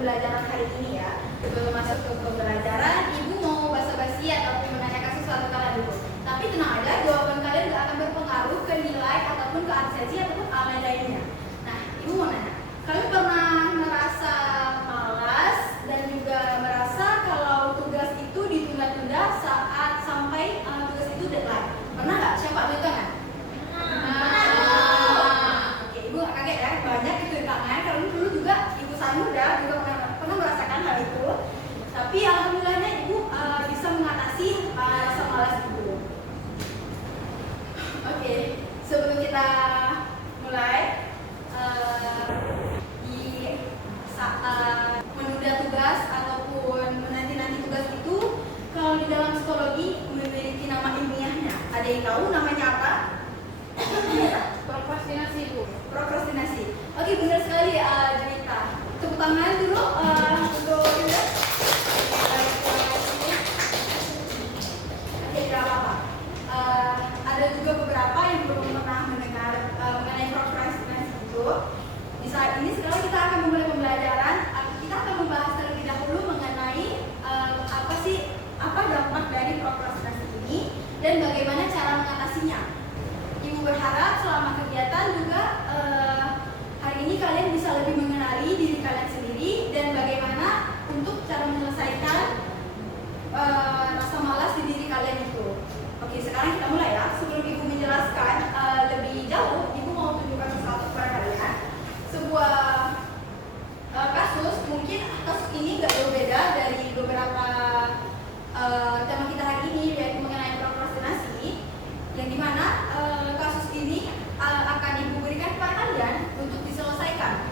pembelajaran hari ini ya. Sebelum masuk ke pembelajaran, Ibu mau basa-basi ataupun menanyakan sesuatu kalian dulu. Tapi tenang aja, jawaban kalian gak akan berpengaruh ke nilai ataupun ke absensi ataupun hal lainnya. Nah, Ibu mau nanya, kalian pernah merasa malas dan juga merasa kalau tugas itu ditunda-tunda saat sampai tugas itu deadline? Pernah nggak? Siapa tuh tangan? Oke, Ibu gak kaget ya, banyak itu tangan. Karena dulu juga Ibu Sanuda juga pernah merasakan hal itu. Tapi alhamdulillahnya Ibu bisa mengatasi rasa malas itu. Oke, sebelum kita mulai, di saat menunda tugas ataupun menanti-nanti tugas itu, kalau di dalam psikologi memiliki nama ilmiahnya. Ada yang tahu namanya apa? Prokrastinasi, Bu. Prokrastinasi. Oke, benar sekali Junita. Tepuk tangan dulu untuk Junita. Oke, tidak apa-apa. Ada juga beberapa yang belum pernah mendengar mengenai prokrastinasi itu. Di saat ini sekarang kita akan memulai pembelajaran. Kita akan membahas terlebih dahulu mengenai apa dampak dari prokrastinasi ini dan bagaimana cara mengatasinya. Ibu berharap selama kegiatan juga hari ini kalian bisa lebih mengenali diri kalian sendiri dan bagaimana untuk cara menyelesaikan rasa malas di diri kalian itu. Oke, sekarang kita mulai ya. Sebelum Ibu menjelaskan lebih jauh, Ibu mau tunjukkan sesuatu kepada kalian. Sebuah kasus, mungkin kasus ini nggak jauh beda dari beberapa tema kita hari ini, yaitu mengenai prokrastinasi, yang dimana kasus ini akan Ibu berikan kepada kalian untuk diselesaikan.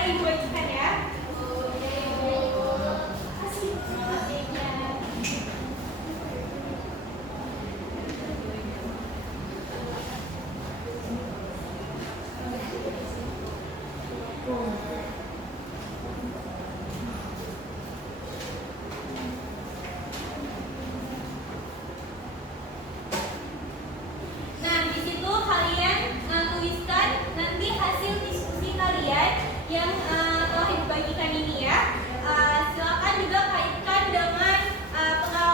Sekarang Ibu bagikan ya. Nah, di situ kalian tuliskan nanti hasil diskusi kalian yang telah Ibu bagikan ini ya. Silakan juga kaitkan dengan pengalaman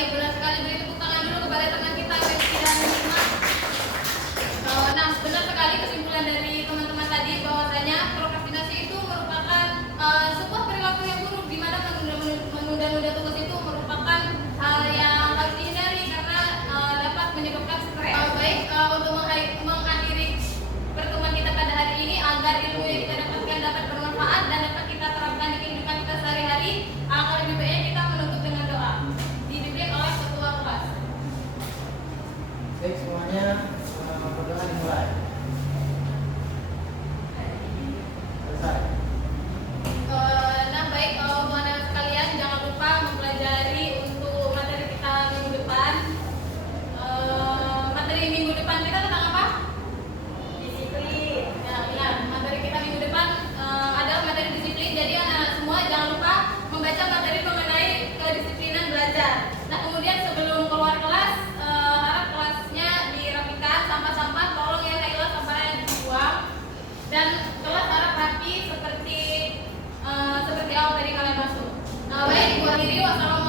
Baik, benar sekali. Beri tepuk tangan dulu kepada teman kita Melki dan Nima. Nah, benar sekali kesimpulan dari teman-teman tadi bahwasanya prokrastinasi itu merupakan sebuah perilaku yang buruk, di mana menunda-nunda tugas itu merupakan hal yang harus dihindari karena dapat menyebabkan stres. Baik, untuk mengakhiri pertemuan kita pada hari ini agar ilmu yang kita dapatkan dapat bermanfaat dan dapat kita terapkan di kehidupan kita sehari-hari, agar lebih baiknya kita menutup dengan doa dipimpin oleh ketua kelas. Baik semuanya, pertemuan dimulai. Selesai. Nah baik, untuk anak sekalian jangan lupa mempelajari untuk materi kita minggu depan. Materi minggu depan kita tentang apa? Disiplin. Ya, materi kita minggu depan adalah materi disiplin. Jadi anak-anak semua jangan lupa membaca materi mengenai kedisiplinan belajar. Nah kemudian sebelum keluar kelas, harap kelasnya dirapikan, sampah-sampah tolong ya Kayla sampahnya dibuang, dan kelas harap rapi seperti awal tadi kalian masuk. Nah baik, buat diri wassalamualaikum.